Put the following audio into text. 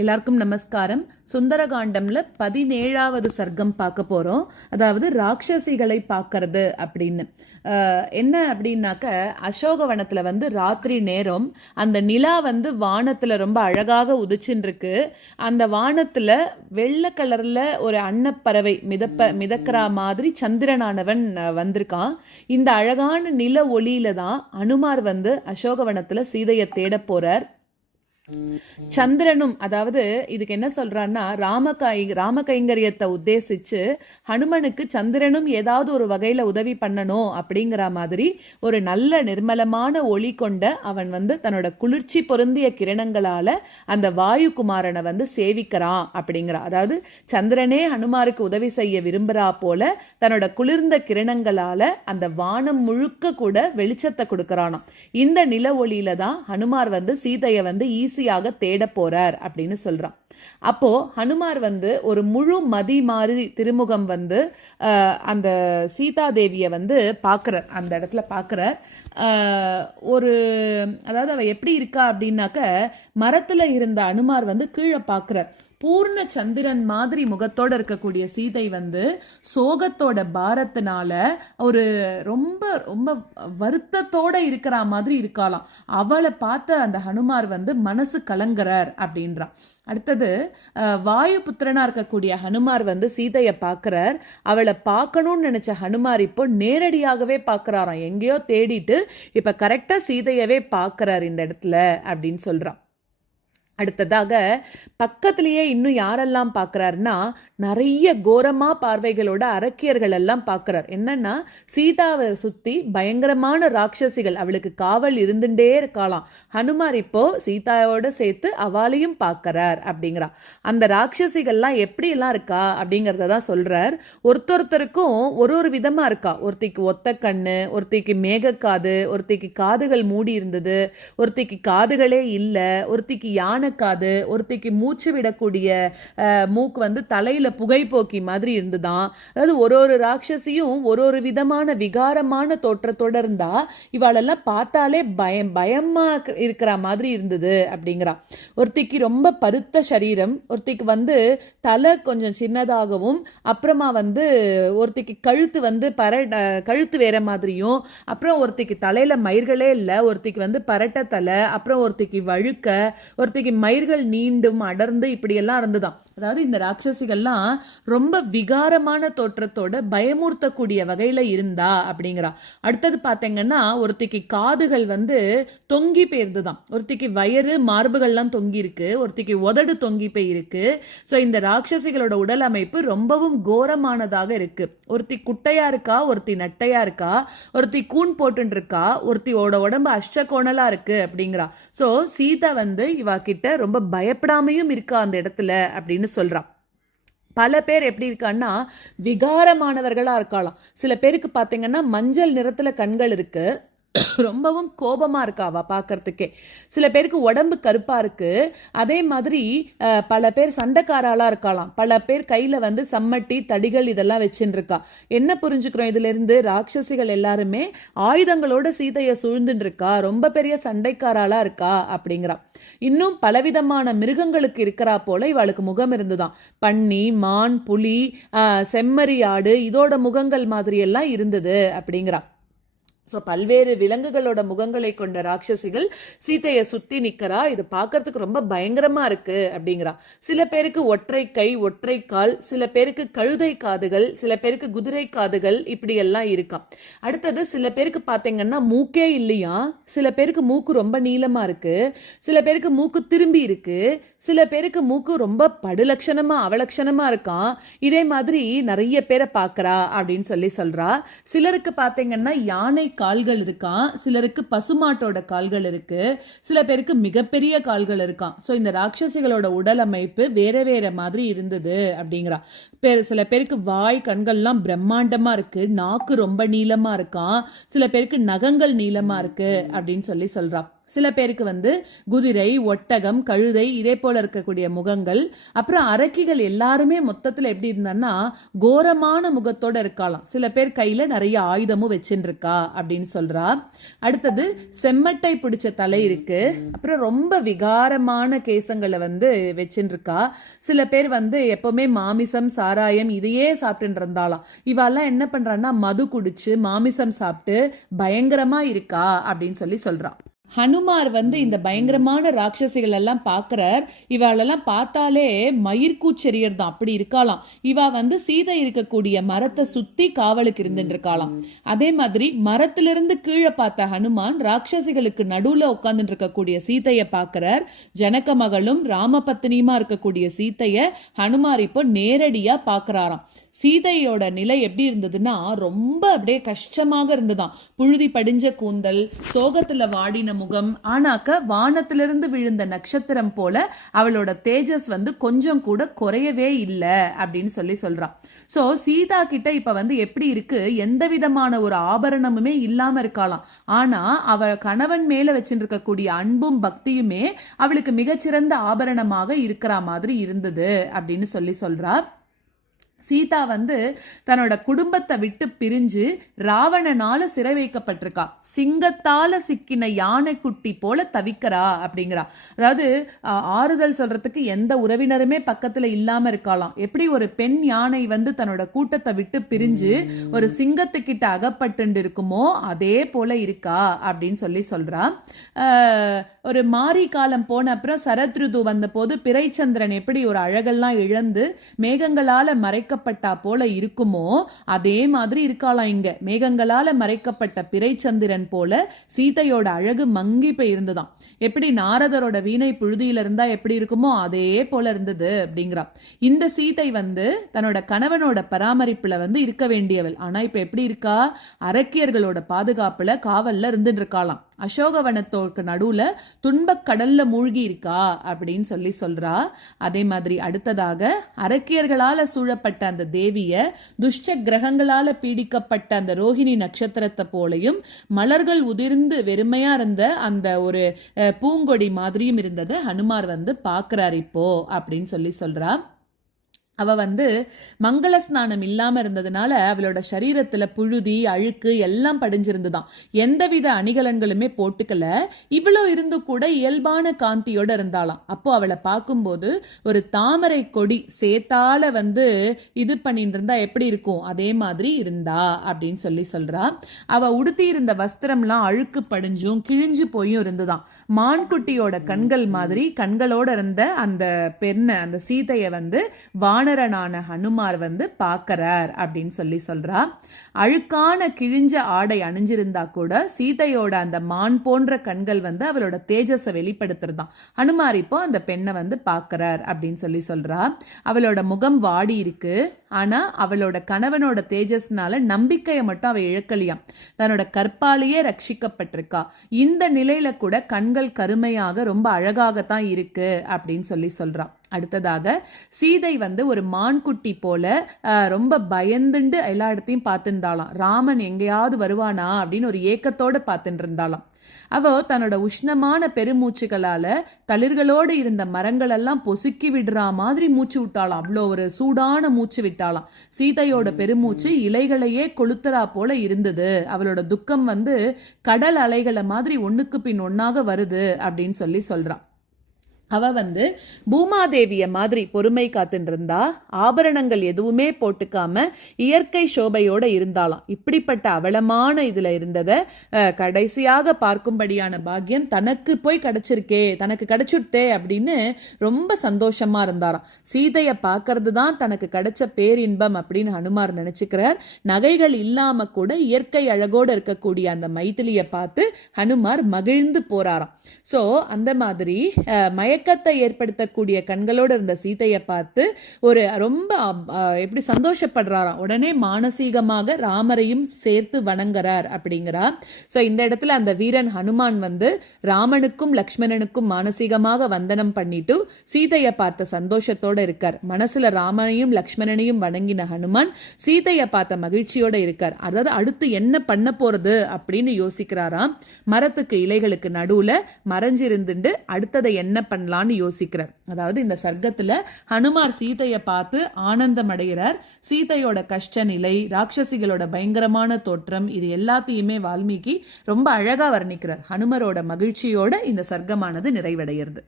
எல்லாருக்கும் நமஸ்காரம். சுந்தரகாண்டம்ல 17வது சர்க்கம் பார்க்க போறோம். அதாவது ராட்சசிகளை பார்க்கறது அப்படின்னு. என்ன அப்படின்னாக்க, அசோகவனத்துல ராத்திரி நேரம் அந்த நிலா வானத்துல ரொம்ப அழகாக உதிச்சுன்னு இருக்கு. அந்த வானத்துல வெள்ளை கலர்ல ஒரு அன்னப்பறவை மிதக்கிற மாதிரி சந்திரனானவன் வந்திருக்கான். இந்த அழகான நில ஒளியில தான் அனுமார் அசோகவனத்துல சீதையை தேட போறார். சந்திரனும், அதாவது இதுக்கு என்ன சொல்றான்னா, ராமகைங்கரியத்தை உத்தேசிச்சு ஹனுமனுக்கு சந்திரனும் ஏதாவது ஒரு வகையில உதவி பண்ணணும் அப்படிங்கிற மாதிரி ஒரு நல்ல நிர்மலமான ஒளி கொண்ட அவன் தன்னோட குளிர்ச்சி பொருந்திய கிரணங்களால அந்த வாயுகுமாரனை சேவிக்கிறான் அப்படிங்கிறா. அதாவது சந்திரனே ஹனுமாருக்கு உதவி செய்ய விரும்புறா போல தன்னோட குளிர்ந்த கிரணங்களால அந்த வானம் முழுக்க கூட வெளிச்சத்தை கொடுக்கறானாம். இந்த நில ஒளியில தான் ஹனுமார் சீதையை ஈஸியாக தேட போறார் அப்படின்னு சொல்றான். அப்போ ஹனுமார் ஒரு முழு மதி மாறி திருமுகம் அந்த சீதா தேவியை பார்க்கிறார். அந்த இடத்துல பார்க்கிறார். அதாவது அவ எப்படி இருக்கா அப்படின்னாக்க, மரத்துல இருந்த ஹனுமார் கீழே பார்க்கிறார். பூர்ண சந்திரன் மாதிரி முகத்தோட இருக்கக்கூடிய சீதை சோகத்தோட பாரத்தினால ஒரு ரொம்ப ரொம்ப வருத்தத்தோட இருக்கிற மாதிரி இருக்காளாம். அவளை பார்த்த அந்த ஹனுமார் மனசு கலங்குறார் அப்படின்றான். அடுத்தது வாயு புத்திரனா இருக்கக்கூடிய ஹனுமார் சீதையை பார்க்கிறார். அவளை பார்க்கணும்னு நினைச்ச ஹனுமார் இப்போ நேரடியாகவே பார்க்கிறாராம். எங்கேயோ தேடிட்டு இப்ப கரெக்டா சீதையவே பார்க்கிறார் இந்த இடத்துல அப்படின்னு சொல்றான். அடுத்ததாக பக்கத்திலேயே இன்னும் யாரெல்லாம் பார்க்குறாருன்னா, நிறைய கோரமா பார்வைகளோட அரக்கியர்கள் எல்லாம் பார்க்குறார். என்னன்னா, சீதாவை சுற்றி பயங்கரமான ராட்சசிகள் அவளுக்கு காவல் இருந்துட்டே இருக்காளாம். ஹனுமார் இப்போ சீதாவோட சேர்த்து அவளையும் பார்க்கறார் அப்படிங்கிறா. அந்த ராட்சசிகள்லாம் எப்படியெல்லாம் இருக்கா அப்படிங்கிறத தான் சொல்றார். ஒருத்தருக்கும் ஒரு விதமா இருக்கா. ஒருத்திக்கு ஒத்த கண்ணு, ஒருத்திக்கு மேகக்காது, ஒருத்திக்கு காதுகள் மூடி இருந்தது, ஒருத்திக்கு காதுகளே இல்லை, ஒருத்திக்கு யானை காது, ஒருத்திக்கு மூச்சு விடக்கூடிய மூக்கு தலையில புகைப்போக்கி மாதிரி இருந்துதான். அதாவது ஒரு ராட்சசியும் ஒரு விதமான விகாரமான தோற்றத்தோட இருந்தா இவாளெல்லாம் பார்த்தாலே பயமா இருக்கிற மாதிரி இருந்தது அப்படிங்கிறா. ஒருத்திக்கு ரொம்ப பருத்த சரீரம், ஒருத்திக்கு தலை கொஞ்சம் சின்னதாகவும், அப்புறமா ஒருத்திக்கு கழுத்து கழுத்து வேற மாதிரியும், அப்புறம் ஒருத்திக்கு தலையில மயிர்களே இல்லை, ஒருத்திக்கு பரட்ட தலை, அப்புறம் ஒருத்திக்கு வழுக்க, ஒருத்திக்கு மயிர்கள் நீண்டும் அடர்ந்து இப்படியெல்லாம் இருந்துதான். அதாவது இந்த ராட்சசிகள்லாம் ரொம்ப விகாரமான தோற்றத்தோட பயமூர்த்தக்கூடிய வகையில இருந்தா அப்படிங்கிறா. அடுத்தது பார்த்தீங்கன்னா, ஒருத்திக்கு காதுகள் தொங்கி போயிருந்துதான், ஒருத்திக்கு வயிறு மார்புகள்லாம் தொங்கி இருக்கு, ஒருத்திக்கு உதடு தொங்கி போய் இருக்கு. ஸோ இந்த ராட்சசிகளோட உடல் அமைப்பு ரொம்பவும் கோரமானதாக இருக்கு. ஒருத்தி குட்டையா இருக்கா, ஒருத்தி நட்டையா இருக்கா, ஒருத்தி கூன் போட்டு இருக்கா, ஒருத்தியோட உடம்பு அஷ்டகோணலா இருக்கு அப்படிங்கிறா. ஸோ சீதா இவா கிட்ட ரொம்ப பயப்படாமையும் இருக்கா அந்த இடத்துல அப்படின்னு சொல்றான். பல பேர் எப்படி இருக்கான்னா, விகாரமானவர்களா இருக்கலாம். சில பேருக்கு பாத்தீங்கன்னா மஞ்சள் நிறத்துல கண்கள் இருக்கு, ரொம்பவும் கோபமா இருக்கா அவ பார்க்கறதுக்கே. சில பேருக்கு உடம்பு கருப்பா இருக்கு. அதே மாதிரி பல பேர் சண்டைக்காராளா இருக்கலாம். பல பேர் கையில சம்மட்டி தடிகள் இதெல்லாம் வச்சுன்னு இருக்கா. என்ன புரிஞ்சுக்கிறோம் இதுல இருந்து? ராட்சசிகள் எல்லாருமே ஆயுதங்களோட சீதையை சூழ்ந்துட்டு இருக்கா, ரொம்ப பெரிய சண்டைக்காராளா இருக்கா அப்படிங்கிறா. இன்னும் பலவிதமான மிருகங்களுக்கு இருக்கிறா போல இவளுக்கு முகம் இருந்துதான். பன்னி, மான், புலி, செம்மறி ஆடு இதோட முகங்கள் மாதிரி எல்லாம் இருந்தது அப்படிங்கிறா. ஸோ பல்வேறு விலங்குகளோட முகங்களை கொண்ட ராட்சசிகள் சீதையை சுத்தி நிக்கிறா. இது பார்க்கறதுக்கு ரொம்ப பயங்கரமா இருக்கு அப்படிங்கிறா. சில பேருக்கு ஒற்றை கை, ஒற்றை கால், சில பேருக்கு கழுதை காதுகள், சில பேருக்கு குதிரை காதுகள், இப்படி எல்லாம் இருக்காம். அடுத்தது சில பேருக்கு பார்த்தீங்கன்னா மூக்கே இல்லையா, சில பேருக்கு மூக்கு ரொம்ப நீளமா இருக்கு, சில பேருக்கு மூக்கு திரும்பி இருக்கு, சில பேருக்கு மூக்கு ரொம்ப படுலட்சணமா அவலட்சணமா இருக்கான். இதே மாதிரி நிறைய பேரை பார்க்கறா அப்படின்னு சொல்றா. சிலருக்கு பார்த்தீங்கன்னா யானை கால்கள் இருக்கான், சிலருக்கு பசுமாட்டோட கால்கள் இருக்கு, சில பேருக்கு மிகப்பெரிய கால்கள் இருக்கான். ஸோ இந்த ராட்சசிகளோட உடல் அமைப்பு வேற வேற மாதிரி இருந்தது அப்படிங்கிறா. சில பேருக்கு வாய் கண்கள்லாம் பிரம்மாண்டமா இருக்கு, நாக்கு ரொம்ப நீளமா இருக்கான், சில பேருக்கு நகங்கள் நீளமா இருக்கு அப்படின்னு சொல்றா. சில பேருக்கு வந்து குதிரை, ஒட்டகம், கழுதை இதே போல இருக்கக்கூடிய முகங்கள். அப்புறம் அரக்கிகள் எல்லாருமே மொத்தத்துல எப்படி இருந்தான்னா கோரமான முகத்தோட இருக்கலாம். சில பேர் கையில நிறைய ஆயுதமும் வச்சுருக்கா அப்படின்னு சொல்றா. அடுத்தது செம்மட்டை பிடிச்ச தலை இருக்கு. அப்புறம் ரொம்ப விகாரமான கேசங்களை வந்து வச்சுருக்கா. சில பேர் வந்து எப்பவுமே மாமிசம், சாராயம் இதையே சாப்பிட்டு இருந்தாலாம். இவாலாம் என்ன பண்றான்னா மது குடிச்சு மாமிசம் சாப்பிட்டு பயங்கரமா இருக்கா அப்படின்னு சொல்றா. ஹனுமார் வந்து இந்த பயங்கரமான ராட்சசிகள் எல்லாம் பாக்குறார். இவாளெல்லாம் பார்த்தாலே மயிர்கூச்செறியர் தான், அப்படி இருக்காளாம். இவா வந்து சீதை இருக்கக்கூடிய மரத்தை சுத்தி காவலுக்கு இருந்துட்டு இருக்காளாம். அதே மாதிரி மரத்திலிருந்து கீழே பார்த்த ஹனுமான் ராட்சசிகளுக்கு நடுவுல உட்கார்ந்துட்டு இருக்கக்கூடிய சீதைய பாக்குறார். ஜனக மகளும் ராமபத்னியுமா இருக்கக்கூடிய சீதைய ஹனுமார் இப்போ நேரடியா பாக்குறாராம். சீதையோட நிலை எப்படி இருந்ததுன்னா ரொம்ப அப்படியே கஷ்டமாக இருந்ததாம். புழுதி படிஞ்ச கூந்தல், சோகத்துல வாடின முகம், ஆனாக்க வானத்திலிருந்து விழுந்த நட்சத்திரம் போல அவளோட தேஜஸ் வந்து கொஞ்சம் கூட குறையவே இல்லை அப்படின்னு சொல்றான். சோ சீதா கிட்ட இப்ப வந்து எப்படி இருக்கு, எந்த விதமான ஒரு ஆபரணமுமே இல்லாம இருக்கலாம். ஆனா அவ கணவன் மேல வச்சிருக்கக்கூடிய அன்பும் பக்தியுமே அவளுக்கு மிகச்சிறந்த ஆபரணமாக இருக்கிற மாதிரி இருந்தது அப்படின்னு சொல்றா. சீதா வந்து தன்னோட குடும்பத்தை விட்டு பிரிஞ்சு ராவணனால சிறை வைக்கப்பட்டிருக்கா. சிங்கத்தால சிக்கின யானை குட்டி போல தவிக்கிறா அப்படிங்கிறா. அதாவது ஆறுதல் சொல்றதுக்கு எந்த உறவினருமே பக்கத்துல இல்லாம இருக்கலாம். எப்படி ஒரு பெண் யானை வந்து தன்னோட கூட்டத்தை விட்டு பிரிஞ்சு ஒரு சிங்கத்துக்கிட்ட அகப்பட்டு இருக்குமோ அதே போல இருக்கா அப்படின்னு சொல்றா. ஒரு மாரி காலம் போன அப்புறம் சரத்ருது வந்த போது பிறைச்சந்திரன் எப்படி ஒரு அழகெல்லாம் இழந்து மேகங்களால மறைக்கப்பட்டா போல இருக்குமோ அதே மாதிரி இருக்காளாம் இங்க. மேகங்களால மறைக்கப்பட்ட பிறைச்சந்திரன் போல சீதையோட அழகு மங்கி போய் இருந்ததாம். எப்படி நாரதரோட வீணை புழுதியில இருந்தா எப்படி இருக்குமோ அதே போல இருந்தது அப்படிங்கிறா. இந்த சீதை வந்து தன்னோட கணவனோட பராமரிப்புல வந்து இருக்க வேண்டியவள். ஆனா இப்ப எப்படி இருக்கா, அரக்கியர்களோட பாதுகாப்புல காவல்ல இருந்துட்டு இருக்காளாம். அசோகவனத்தோருக்கு நடுவுல துன்பக் கடல்ல மூழ்கி இருக்கா அப்படின்னு சொல்றா. அதே மாதிரி அடுத்ததாக அரக்கியர்களால சூழப்பட்ட அந்த தேவிய துஷ்ட கிரகங்களால பீடிக்கப்பட்ட அந்த ரோஹிணி நட்சத்திரத்தை போலையும் மலர்கள் உதிர்ந்து வெறுமையா இருந்த அந்த ஒரு பூங்கொடி மாதிரியும் இருந்ததை ஹனுமார் வந்து பாக்குறார் இப்போ அப்படின்னு சொல்றா. அவ வந்து மங்கள ஸ்நானம் இல்லாம இருந்ததுனால அவளோட சரீரத்துல புழுதி, அழுக்கு எல்லாம் படிஞ்சிருந்துதான். எந்தவித அணிகலன்களுமே போட்டுக்கல. இவ்வளோ இருந்து கூட இயல்பான காந்தியோட இருந்தாளாம். அப்போ அவளை பார்க்கும்போது ஒரு தாமரை கொடி சேத்தால வந்து இது பண்ணிட்டு இருந்தா எப்படி இருக்கும் அதே மாதிரி இருந்தா அப்படின்னு சொல்றா. அவ உடுத்தி இருந்த வஸ்திரம்லாம் அழுக்கு படிஞ்சும் கிழிஞ்சு போயும் இருந்துதான். மான்குட்டியோட கண்கள் மாதிரி கண்களோட இருந்த அந்த பெண்ணை, அந்த சீதைய வந்து வானரனான ஹனுமார் வந்து பார்க்கறார் அப்படின்னு சொல்றா. அழுக்கான கிழிஞ்ச ஆடை அணிஞ்சிருந்தா கூட சீதையோட அந்த மான் போன்ற கண்கள் வந்து அவளோட தேஜஸை வெளிப்படுத்துறதாம். ஹனுமார் இப்போ அந்த பெண்ணை வந்து பார்க்கறார் அப்படின்னு சொல்றா. அவளோட முகம் வாடி இருக்கு. ஆனா அவளோட கணவனோட தேஜஸ்னால நம்பிக்கையை மட்டும் அவ இழக்கலையாம். தன்னோட கற்பாலேயே ரட்சிக்கப்பட்டிருக்கா. இந்த நிலையில கூட கண்கள் கருமையாக ரொம்ப அழகாகத்தான் இருக்கு அப்படின்னு சொல்றா. அடுத்ததாக சீதை வந்து ஒரு மான்குட்டி போல ரொம்ப பயந்துண்டு எல்லா இடத்தையும் பார்த்துருந்தாளாம். ராமன் எங்கேயாவது வருவானா அப்படின்னு ஒரு ஏக்கத்தோட பார்த்துட்டு இருந்தாளாம். அவ தன்னோட உஷ்ணமான பெருமூச்சுகளால தளிர்களோடு இருந்த மரங்கள் எல்லாம் பொசுக்கி விடுறா மாதிரி மூச்சு விட்டாளாம். அவ்வளோ ஒரு சூடான மூச்சு விட்டாளாம். சீதையோட பெருமூச்சு இலைகளையே கொளுத்துறா போல இருந்தது. அவளோட துக்கம் வந்து கடல் அலைகளை மாதிரி ஒண்ணுக்கு பின் ஒன்னாக வருது அப்படின்னு சொல்றான். அவ வந்து பூமாதேவிய மாதிரி பொறுமை காத்துட்டு இருந்தா. ஆபரணங்கள் எதுவுமே போட்டுக்காம இயற்கை சோபையோட இருந்தாலாம். இப்படிப்பட்ட அவலமான இதுல இருந்தத கடைசியாக பார்க்கும்படியான பாக்கியம் தனக்கு போய் கிடைச்சிருக்கே, தனக்கு கிடைச்சுட்டே அப்படின்னு ரொம்ப சந்தோஷமா இருந்தாராம். சீதைய பார்க்கறது தான் தனக்கு கிடைச்ச பேரின்பம் அப்படின்னு ஹனுமார் நினைச்சுக்கிறார். நகைகள் இல்லாம கூட இயற்கை அழகோடு இருக்கக்கூடிய அந்த மைதிலியை பார்த்து ஹனுமார் மகிழ்ந்து போறாராம். சோ அந்த மாதிரி மயக்க மயக்கத்தை ஏற்படுத்தக்கூடிய கண்களோடு இருந்த சீதையை பார்த்து ஒரு ரொம்ப எப்படி சந்தோஷப்படுறாராம். உடனே மானசீகமாக ராமரையும் சேர்த்து வணங்குறார் அப்படிங்கிறா. ஸோ இந்த இடத்துல அந்த வீரன் ஹனுமான் வந்து ராமனுக்கும் லக்ஷ்மணனுக்கும் மானசீகமாக வந்தனம் பண்ணிட்டு சீதையை பார்த்த சந்தோஷத்தோட இருக்கார். மனசுல ராமனையும் லக்ஷ்மணனையும் வணங்கின ஹனுமான் சீதையை பார்த்த மகிழ்ச்சியோட இருக்கார். அதாவது அடுத்து என்ன பண்ண போறது அப்படின்னு யோசிக்கிறாராம். மரத்துக்கு இலைகளுக்கு நடுவுல மறைஞ்சிருந்துட்டு அடுத்ததை என்ன பண்ணலான்னு யோசிக்கிறார். அதாவது இந்த சர்க்கத்துல ஹனுமார் சீதையை பார்த்து ஆனந்தம் அடைகிறார். சீதையோட கஷ்ட நிலை, ராட்சசிகளோட பயங்கரமான தோற்றம், இது எல்லாத்தையுமே வால்மீகி ரொம்ப அழகா வர்ணிக்கிறார். ஹனுமரோட மகிழ்ச்சியோட இந்த சர்க்கமானது நிறைவடைகிறது.